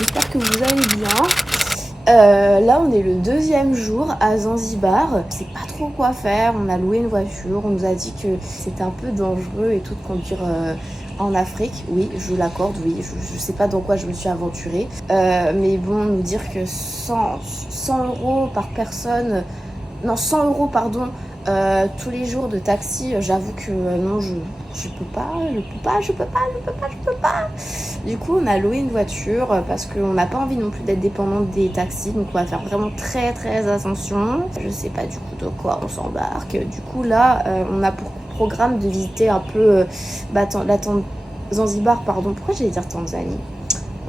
j'espère que vous allez bien. Là on est le deuxième jour à Zanzibar. On sait pas trop quoi faire, on a loué une voiture, on nous a dit que c'était un peu dangereux et tout de conduire en Afrique. Oui, je l'accorde, oui, je sais pas dans quoi je me suis aventurée. Mais bon, nous dire que 100 € par personne, non 100 € pardon, tous les jours de taxi, j'avoue que non, je peux pas. Du coup, on a loué une voiture parce qu'on n'a pas envie non plus d'être dépendante des taxis, donc on va faire vraiment très attention. Je sais pas du coup de quoi on s'embarque. Du coup là, on a pour programme de visiter un peu Zanzibar, pardon. Pourquoi j'allais dire Tanzanie?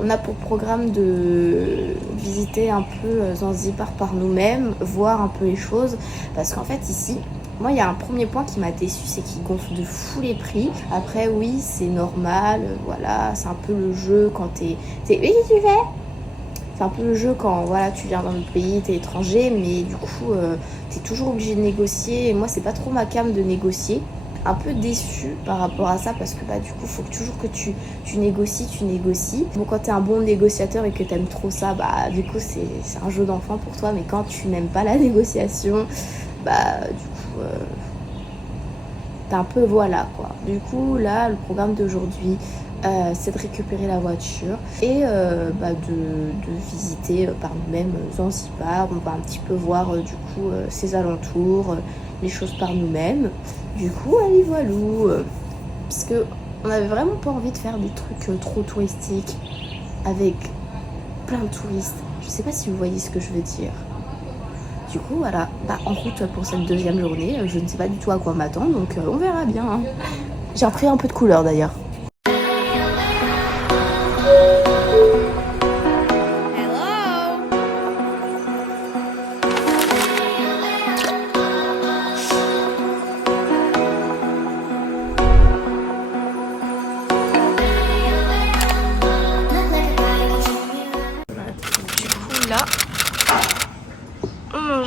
On a pour programme de visiter un peu Zanzibar par nous-mêmes, voir un peu les choses. Parce qu'en fait ici, moi il y a un premier point qui m'a déçu, c'est qu'ils gonflent de fou les prix. Après oui, c'est normal, voilà, c'est un peu le jeu quand t'es... Oui, tu fais? C'est un peu le jeu quand voilà, tu viens dans notre pays, t'es étranger, mais du coup t'es toujours obligé de négocier. Et moi c'est pas trop ma came de négocier. Un peu déçue par rapport à ça parce que bah du coup faut toujours que tu négocies. Bon, quand t'es un bon négociateur et que t'aimes trop ça, bah du coup c'est un jeu d'enfant pour toi, mais quand tu n'aimes pas la négociation, bah du coup t'es un peu voilà quoi. Du coup là le programme d'aujourd'hui c'est de récupérer la voiture et de visiter par nous-mêmes Zanzibar. On va un petit peu voir du coup ses alentours, les choses par nous-mêmes. Du coup, allez voilou, parce que on avait vraiment pas envie de faire des trucs trop touristiques avec plein de touristes. Je sais pas si vous voyez ce que je veux dire. Du coup, voilà, en route pour cette deuxième journée. Je ne sais pas du tout à quoi m'attendre, donc on verra bien. Hein. J'ai repris un peu de couleur d'ailleurs.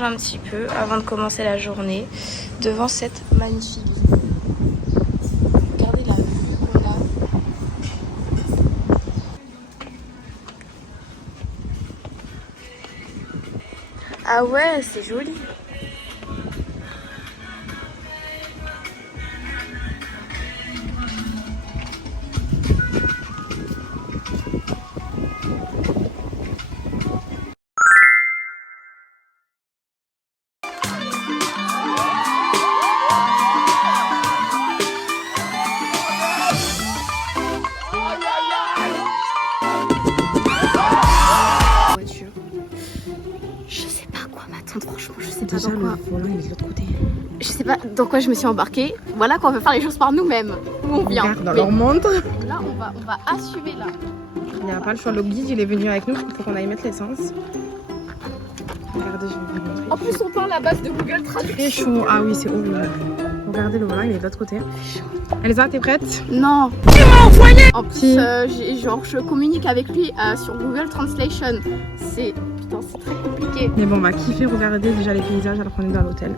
Un petit peu avant de commencer la journée devant cette magnifique vue. Regardez la vue qu'on a. Ah ouais, c'est joli. Franchement, je sais pas déjà dans quoi. Le volant il est de l'autre côté. Je sais pas dans quoi je me suis embarquée. Voilà qu'on veut faire les choses par nous-mêmes. Où on vient. Regarde dans leur montre. Là, on va assumer là. Il n'y a pas le choix. Le guide il est venu avec nous. Il faut qu'on aille mettre l'essence. Regardez, je vais vous montrer. En plus, on parle à base de Google Traduction. Très chaud. Ah oui, c'est horrible. Regardez, le volant il est de l'autre côté. Elsa, t'es prête? Non. Tu m'as envoyé. En plus, je communique avec lui sur Google Translation. C'est très compliqué. Mais bon, on va kiffer regarder déjà les paysages alors qu'on est dans l'hôtel.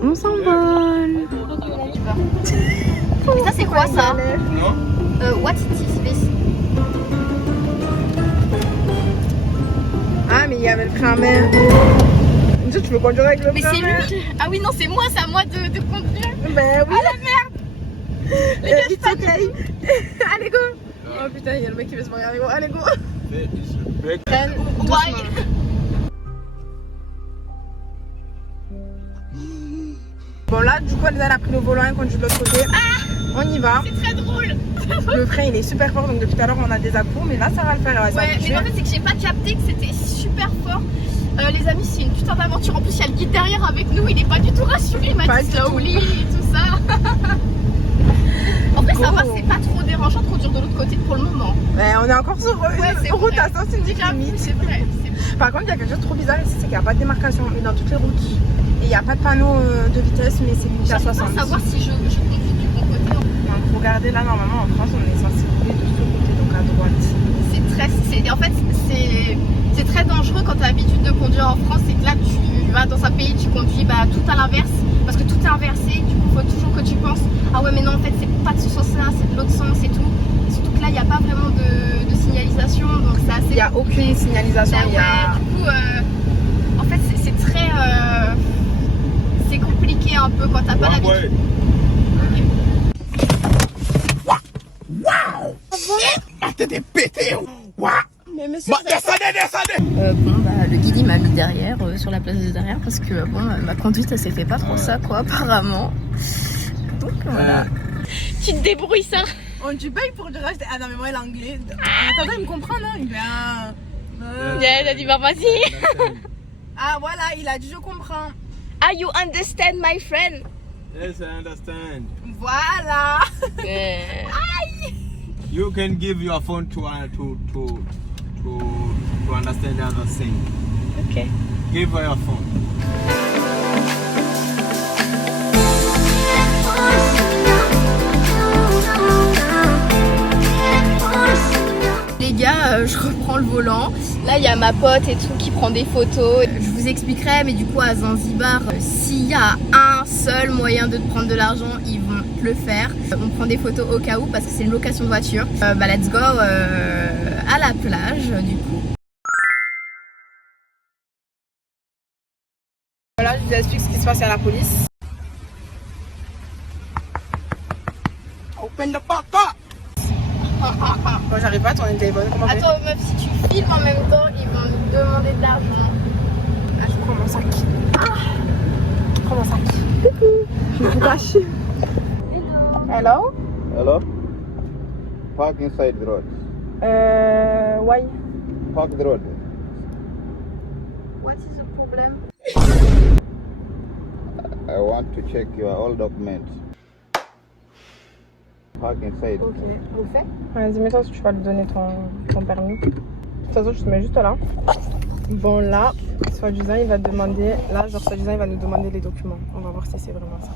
On s'envole. Ça c'est quoi ça? What it is this? Ah mais il y avait le cramer. Tu veux conduire avec le mais cramer? Mais c'est lui. Ah oui non c'est moi, c'est à moi de conduire. Ben oui. Ah la merde. Les gars, it's okay. Allez go. Oh putain, il y a le mec qui veut se marier avec moi. Allez go. Why? Bon là du coup Elsa a pris le volant et conduit de l'autre côté. On y va. C'est très drôle. Le frein il est super fort donc depuis tout à l'heure on a des à-coups mais là ça va le faire. Ouais mais en fait c'est que j'ai pas capté que c'était super fort. Les amis c'est une putain d'aventure. En plus il y a le guide derrière avec nous, il est pas du tout rassuré, il m'a dit slowly et tout ça. En vrai ça va, c'est pas trop dérangeant de conduire de l'autre côté pour le moment. Ouais, on est encore sur route à sens unique limite. C'est vrai. Par contre il y a quelque chose de trop bizarre ici, c'est qu'il n'y a pas de démarcation mais dans toutes les routes. Et il n'y a pas de panneau de vitesse mais c'est limité à 60. J'arrive pas à savoir si je conduis du bon côté. Donc regardez là normalement en France on est censé rouler de ce côté donc à droite. En fait c'est très dangereux quand tu as l'habitude de conduire en France, c'est que là tu vas dans un pays, tu conduis tout à l'inverse parce que tout est inversé, du coup il faut toujours que tu penses ah ouais mais non en fait c'est pas de ce sens là, c'est de l'autre sens et tout. Et surtout que là il n'y a pas vraiment de signalisation donc c'est assez Il n'y a aucune signalisation. Bah ouais, du coup, en fait, c'est très... c'est compliqué un peu quand t'as pas l'habitude. T'es pété. Mais monsieur, Bon, bah, le guide il m'a mis derrière, sur la place de derrière, parce que bon, ma conduite elle s'est fait pas trop ça, quoi, apparemment. Donc voilà. Tu te débrouilles ça. on tu payes pour dire ah non mais moi l'anglais. Attends, il me comprend non? Il vient. Elle a dit bah vas-y. Ah voilà, il a dit je comprends. Ah, you understand my friend? Yes, I understand. Voilà. You can give your phone to understand the other thing. Ok. Give her your phone. Les gars, je reprends le volant. Là, il y a ma pote et tout qui prend des photos. Je vous expliquerai, mais du coup, à Zanzibar, s'il y a un seul moyen de te prendre de l'argent, ils vont te le faire. On prend des photos au cas où parce que c'est une location de voiture. Bah, let's go à la plage, du coup. Voilà, je vous explique ce qui se passe à la police. Open the fuck up! Quand j'arrive pas à tourner le téléphone, comment on fait? Attends, meuf, si tu filmes en même temps, ils vont nous demander de l'argent. Ah, je prends mon sac. Je prends mon sac. Je vais tout cacher. Hello? Hello? Park inside the road. Why? Park the road. What is the problem? I want to check your all documents. Park inside. Ok, on fait? Vas-y, mets-toi si tu vas lui donner ton permis. De toute façon, je te mets juste là. Bon, là, soi-disant, il va demander. Là, genre, soi-disant, il va nous demander les documents. On va voir si c'est vraiment ça.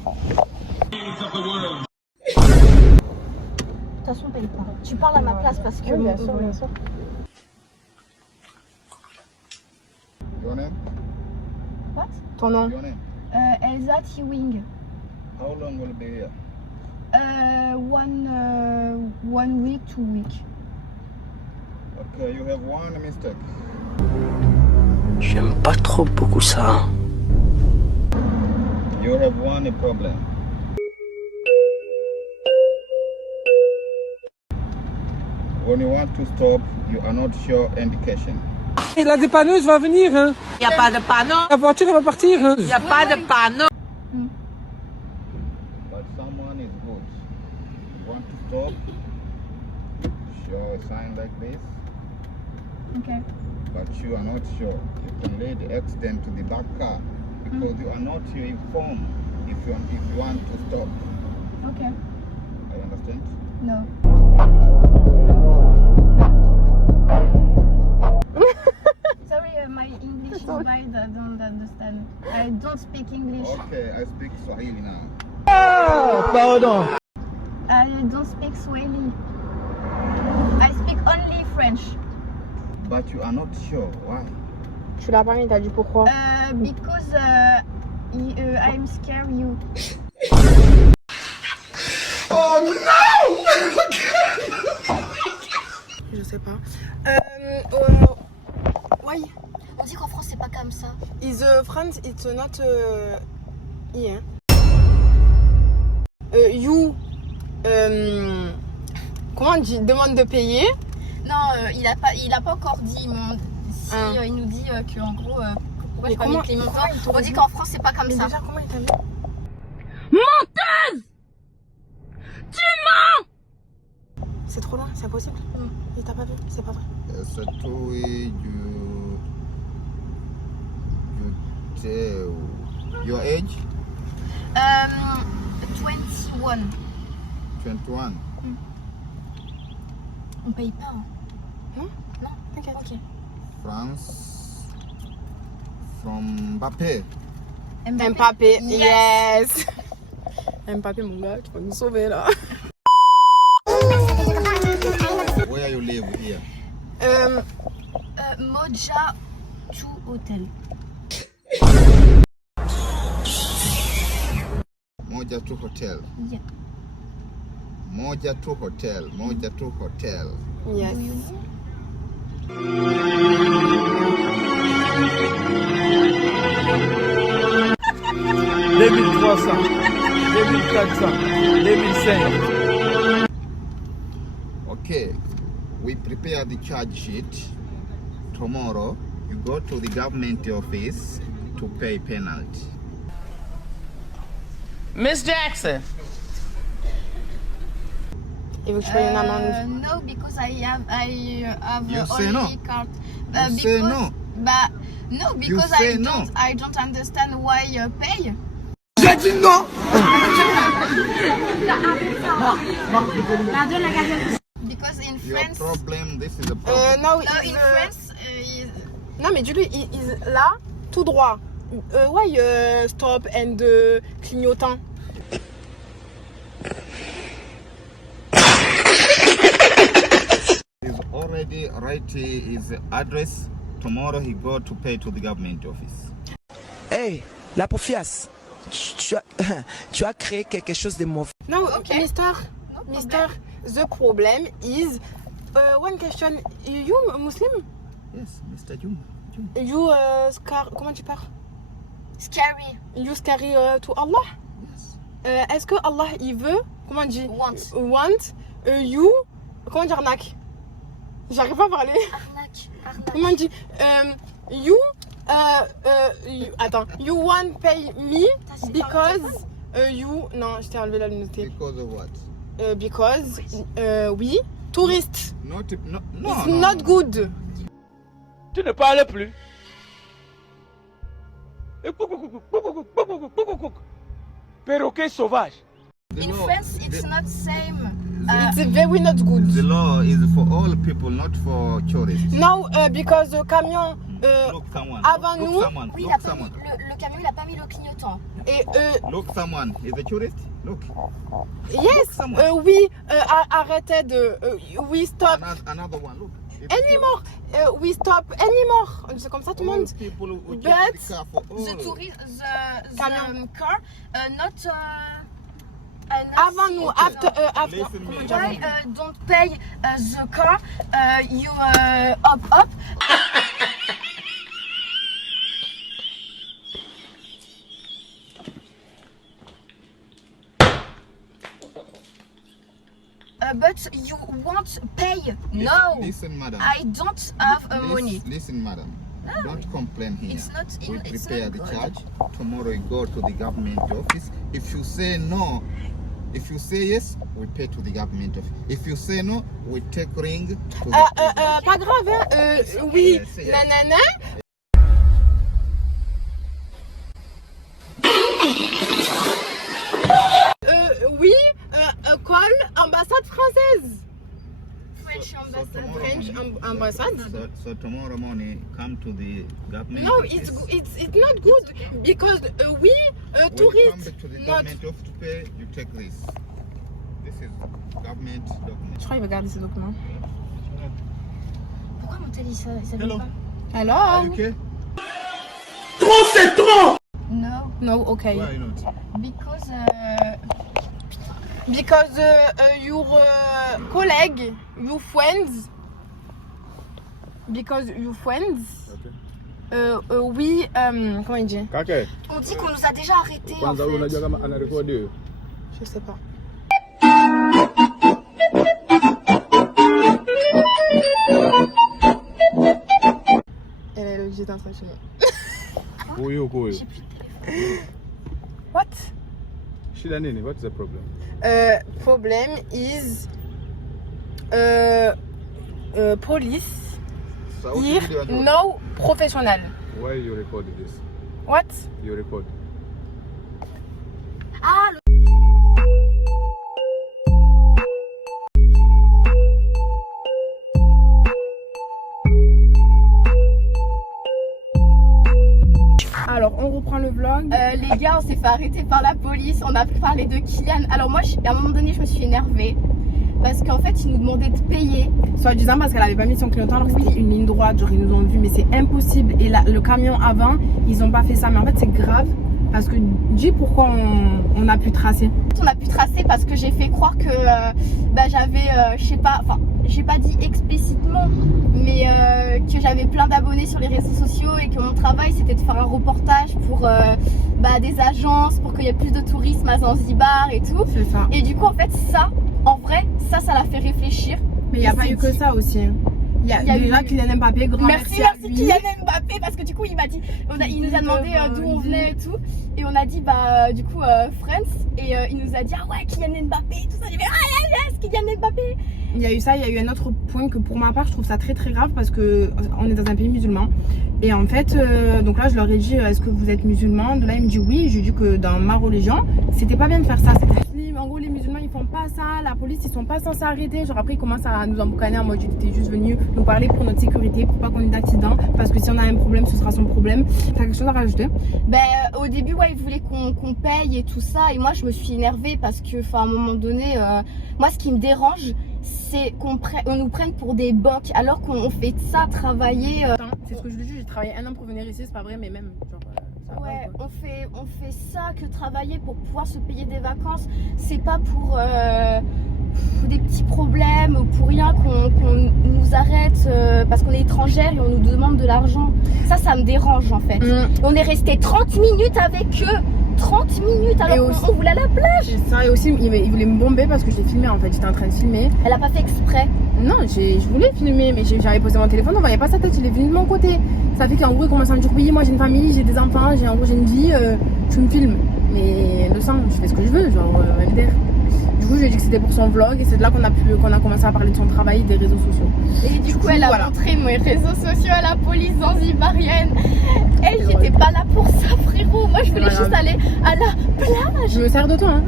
De toute façon, paye pas. Tu parles à ma place parce que. Oui, bien sûr, bien sûr. Your name? What? Ton nom? Your name? Elsa T-Wing. How long will be here? One week, 2 weeks. Okay, you have one mistake. J'aime pas trop beaucoup ça. You have one problem. When you want to stop, you are not sure indication. Et la dépanneuse va venir, hein. Il n'y a pas de panneau. La voiture elle va partir, hein. Il n'y a pas de panneau. But someone is good. You want to stop, show a sign like this. Okay. But you are not sure. You can lay the accident to the back car because you are not informed if you want to stop. Okay. I understand? No. Sorry, my English is bad. I don't understand. I don't speak English. Okay, I speak Swahili now. Pardon. I don't speak Swahili. I speak only French. But you are not sure. Why? Tu l'as pas mis, t'as dit pourquoi? Because I'm scared you. Je sais pas. Why? On dit qu'en France c'est pas comme ça. Is France, it's not here. You. Comment on dit? Demande de payer. Non, il a pas encore dit. Si il nous dit que en gros, pourquoi j'ai pas mis le clignotant. On dit qu'en France c'est pas comme Mais ça. déjà, comment il t'a vu? Menteuse! Tu mens! C'est trop loin, c'est impossible. Il t'a pas vu, c'est pas vrai. It's a two-way you tell. Your age? 21. 21. On paye pas. Hein. Non? Non? T'inquiète. Ok. France. From Mbappé. Mbappé, yes! Mbappé, mon gars, tu vas nous sauver là. Where you live here? Moja 2 Hotel. Moja to hotel. Yeah. Moja to hotel. Moja to hotel. Yes. Do you know? charge sheet. Tomorrow, you go to the government office to pay penalty. Miss Jackson. Il veut que je paye une amende. No, because I have You say only no. card. You say no. But no, because say no. I don't understand why you pay. Because in Your France, problem, this is a problem. No, no, in France, Non, mais dis-lui, il est là, tout droit. Why stop and clignotant? He's already write his address. Tomorrow he go to pay to the government office. Hey, la Profias, tu as créé quelque chose de mauvais. No, Okay. Mister, the problem is one question. You Muslim? Yes, Mr. Juma. You comment tu parles? scary. You scary to Allah? Yes. Est-ce que Allah il veut, comment on dit? Want. You, comment dire arnaque? J'arrive pas à parler. Arnaque. Comment on dit? You, attends. You want pay me because you. Non, je t'ai enlevé la lunette. Because of what? Because oui, touriste. No. It's no, not no. good. Tu ne parles plus. Perroquet sauvage. The In law- France, it's the- not same. It's very not good. The law is for all people, not for tourists. No, because the camion Look someone. avant look nous- someone. Oui, Look someone. le camion, il a pas mis le clignotant. et Look someone. Is a tourist? Look. yes, someone. oui, arrêtez de, we stop Another one. Look. It's anymore, we stop anymore. C'est comme ça tout le all monde. people who But take the car for all. The tourist, the Camion. car, not. Avant nous, after, Listen comment me. dire? Why don't pay the car? You up. But you won't pay. No, Listen, madam. I don't have money. Listen, madam. Don't complain here. It's not. We It's prepare not the good. charge. Tomorrow you go to the government office. If you say no, if you say yes, we pay to the government office. If you say no, we take ring to the Pas grave, hein. Oui, Yes, yes. nanana. Oui, call ambassade française. French ambassador. French ambassade. So tomorrow morning, come to the government No, office. it's not good because we When you come tourists back to the not. government office to pay, you take this. This is government document. Je crois qu'il veut garder ses documents. Pourquoi Montel il savait Hello. pas? Alors? Okay. No, No, okay. Why not? because Your colleague, your friends, because your friends, we, comment il dit? on dit qu'on nous a déjà arrêtés en fait. Je sais pas. Elle est logique en train de filmer. What? What's the problem? Problem is police So what here did you do? no professional. Why you record this? What? You record. Ah, le... Alors on reprend le vlog. les gars, on s'est fait arrêter par la police. On a parlé de Kylian. Alors moi, à un moment donné, je me suis énervée parce qu'en fait, ils nous demandaient de payer. Soit disant parce qu'elle avait pas mis son clignotant alors que c'était une ligne droite, genre ils nous ont vu, mais c'est impossible. Et là, le camion avant, ils ont pas fait ça. Mais en fait, c'est grave parce que dis pourquoi on a pu tracer. On a pu tracer parce que j'ai fait croire que j'avais, je sais pas, enfin, j'ai pas dit explicitement, mais que j'avais plein d'abonnés sur les réseaux sociaux et que mon travail c'était de faire un reportage pour des agences pour qu'il y ait plus de tourisme à Zanzibar et tout. C'est ça. Et du coup, en fait, ça, en vrai, ça l'a fait réfléchir. Mais il n'y a Et pas c'est eu que dit- ça aussi. Il y a déjà Kylian Mbappé, grand merci à lui. Kylian Mbappé, parce que du coup il m'a dit, il nous a demandé d'où on venait et tout, et on a dit du coup France, et il nous a dit ah ouais Kylian Mbappé, tout ça, j'ai dit ah yes Kylian Mbappé. Il y a eu ça, il y a eu un autre point que pour ma part je trouve ça très très grave parce que on est dans un pays musulman et en fait donc là je leur ai dit est-ce que vous êtes musulman, de là il me dit oui, j'ai dit que dans ma religion c'était pas bien de faire ça, en gros les musulmans ils font pas ça, la police ils sont pas censés arrêter, genre après ils commencent à nous emboucaner en mode il était juste venu nous parler pour notre sécurité, pour pas qu'on ait d'accident, parce que si on a un problème ce sera son problème. T'as quelque chose à rajouter? Ben au début ouais ils voulaient qu'on paye et tout ça, et moi je me suis énervée parce que à un moment donné moi ce qui me dérange c'est qu'on nous prenne pour des bocs alors qu'on fait ça travailler. C'est ce que je lui dis, j'ai travaillé 1 an pour venir ici, c'est pas vrai, mais même genre ouais, on fait ça que travailler pour pouvoir se payer des vacances. C'est pas pour des petits problèmes ou pour rien qu'on nous arrête parce qu'on est étrangère et on nous demande de l'argent. Ça me dérange en fait. On est resté 30 minutes avec eux. 30 minutes alors qu'on voulait à la plage. C'est ça, et aussi il voulait me bomber parce que je l'ai filmé en fait, j'étais en train de filmer. Elle a pas fait exprès. Non, je voulais filmer mais j'avais posé mon téléphone, on voyait pas sa tête, il est venu de mon côté. Ça fait qu'en gros il commence à me dire oui moi j'ai une famille, j'ai des enfants, j'ai une vie, tu me filmes. Mais le sang, je fais ce que je veux, genre MDR. Du coup je lui ai dit que c'était pour son vlog et c'est de là qu'on a commencé à parler de son travail, des réseaux sociaux. Et du coup elle a montré mes réseaux sociaux à la police zanzibarienne. Elle j'étais pas là pour ça frérot, moi je voulais juste aller à la plage. Je me sers de toi hein.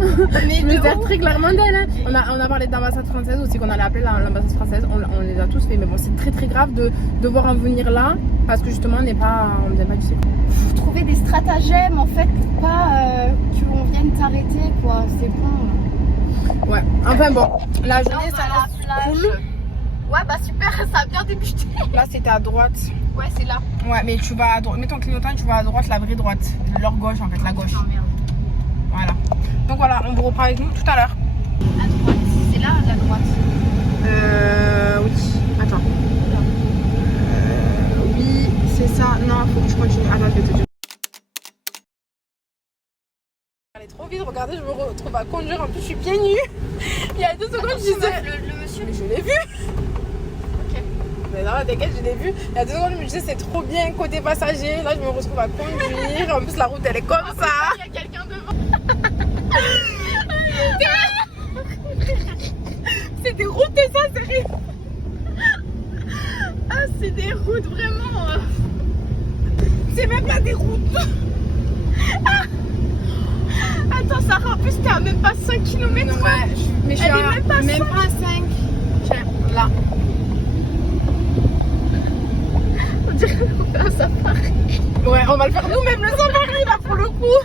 Mais je me sers très clairement d'elle hein. On a parlé d'ambassade française aussi, qu'on allait appeler l'ambassade française, on les a tous fait, mais bon c'est très très grave de devoir en venir là parce que justement on vient pas du séjour. Faut trouver des stratagèmes en fait pour pas qu'on vienne t'arrêter quoi, c'est bon. Ouais, enfin bon, la journée ça reste cool. Ouais bah super, ça a bien débuté. Là c'était à droite. Ouais c'est là. Ouais mais tu vas à droite, mets ton clignotant, tu vas à droite, la vraie droite. Leur gauche en fait, la gauche. Oh, merde. Voilà. Donc voilà, on vous reprend avec nous tout à l'heure. À droite, c'est là la droite. Oui, attends. Oui, c'est ça. Non, faut que tu continues. Attends, je vais te dire. Elle est trop vite, regardez, je me retrouve à conduire, en plus je suis pieds nus. Il y a 2 secondes, je disais. Le monsieur. Mais je l'ai vu. Ok. Mais non, t'inquiète, je l'ai vu. Il y a 2 secondes, je me disais c'est trop bien côté passager. Là, je me retrouve à conduire. En plus, la route elle est comme ça. Il y a quelqu'un devant. C'est des routes et ça, sérieux. Ah, c'est des routes vraiment. C'est même pas des routes. Attends, Sarah, en plus, t'es à même pas 5 km. Non, mais je suis même pas à 5. Tiens, là. On dirait qu'on fait un safari. Ouais, on va le faire nous-mêmes, le safari, là, pour le coup.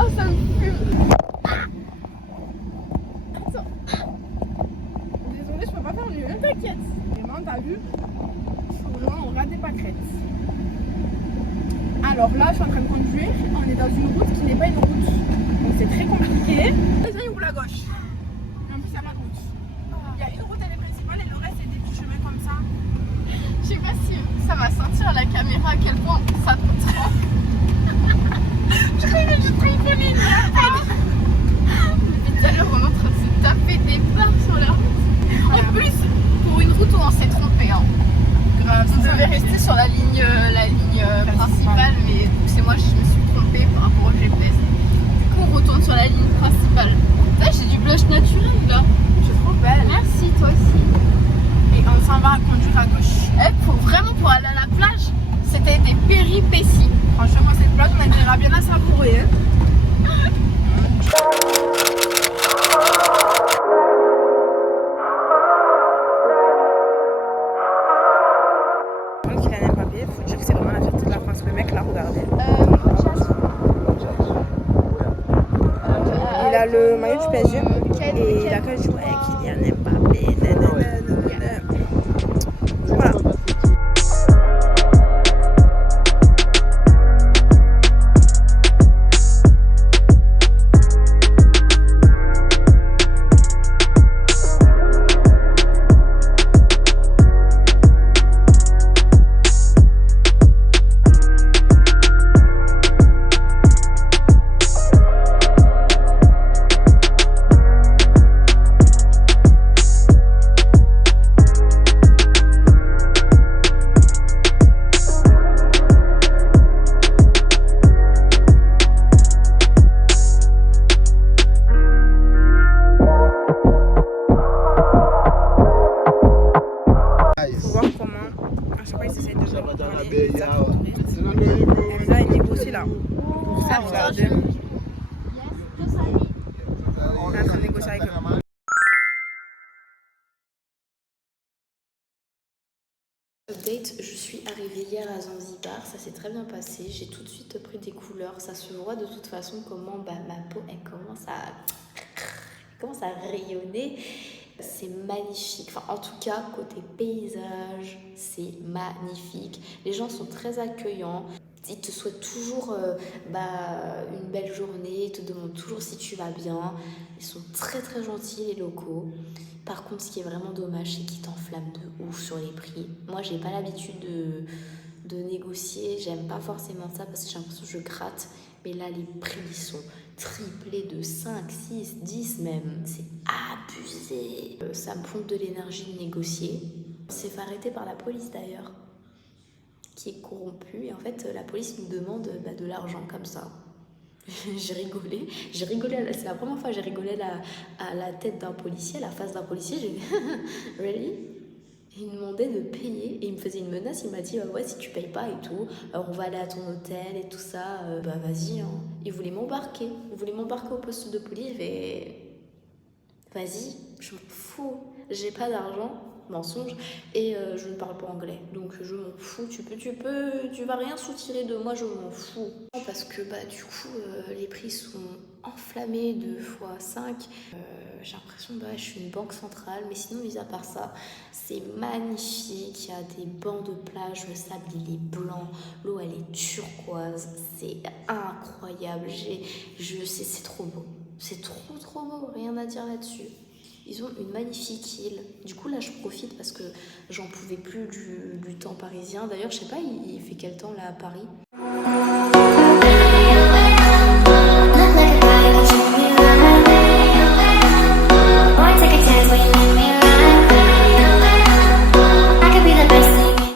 Oh, ça me fume. Désolée, je peux pas faire mieux. T'inquiète. Vraiment, t'as vu? Faut vraiment, on rate des pâquerettes. Alors là, je suis en train de conduire. On est dans une route qui n'est pas une route. Donc c'est très compliqué. Déjà, il roule à gauche. En plus, il n'y a pas de route. Il y a une route, elle est principale et le reste, c'est des petits chemins comme ça. Je sais pas si ça va sortir à la caméra à quel point ça te trompe. Je suis Pauline. Depuis tout à l'heure, on est en train de se taper des barres sur la route. En plus, pour une route où on s'est trompé. Hein. On devait rester sur la ligne principale, mais c'est moi je me suis trompée par rapport au GPS. Du coup, on retourne sur la ligne principale. Là, j'ai du blush naturel là. Je suis trop belle. Merci, toi aussi. Et on s'en va à conduire à gauche. Pour aller à la plage, c'était des péripéties. Franchement, cette plage, on aimerait bien la savourer. Donc, il a un papier, il faut dire que c'est vraiment la fierté de la France. Le mec, là, regardez. Il a le maillot du PSG et il a quand même joué avec Kylian Mbappé. Voilà. chaque fois, ils essaient de me parler des actes touristes. Et là, ils négocient là. Pour ça, regardez. On est en train de négocier avec eux. Update, je suis arrivée hier à Zanzibar, ça s'est très bien passé, j'ai tout de suite pris des couleurs, ça se voit de toute façon comment ma peau elle commence à rayonner, c'est magnifique, enfin en tout cas côté paysage c'est magnifique, les gens sont très accueillants, ils te souhaitent toujours une belle journée, ils te demandent toujours si tu vas bien, ils sont très très gentils les locaux. Par contre, ce qui est vraiment dommage, c'est qu'ils t'enflamment de ouf sur les prix. Moi, j'ai pas l'habitude de négocier. J'aime pas forcément ça parce que j'ai l'impression que je gratte. Mais là, les prix sont triplés de 5, 6, 10 même. C'est abusé. Ça me pompe de l'énergie de négocier. On s'est fait arrêter par la police d'ailleurs, qui est corrompue. Et en fait, la police nous demande de l'argent comme ça. J'ai rigolé, c'est la première fois que j'ai rigolé à la tête d'un policier, à la face d'un policier, j'ai dit « Really ?» Il me demandait de payer et il me faisait une menace, il m'a dit « Ouais, si tu payes pas et tout, on va aller à ton hôtel et tout ça, vas-y. Hein. » Il voulait m'embarquer au poste de police et vas-y, je m'en fous, j'ai pas d'argent. Mensonge, et je ne parle pas anglais, donc je m'en fous, tu vas rien soutirer de moi, je m'en fous. Parce que du coup les prix sont enflammés 2 fois 5, j'ai l'impression je suis une banque centrale, mais sinon mis à part ça, c'est magnifique, il y a des bancs de plage, le sable il est blanc, l'eau elle est turquoise, c'est incroyable, c'est trop beau, c'est trop beau, rien à dire là-dessus. Ils ont une magnifique île. Du coup, là, je profite parce que j'en pouvais plus du temps parisien. D'ailleurs, je sais pas, il fait quel temps là à Paris?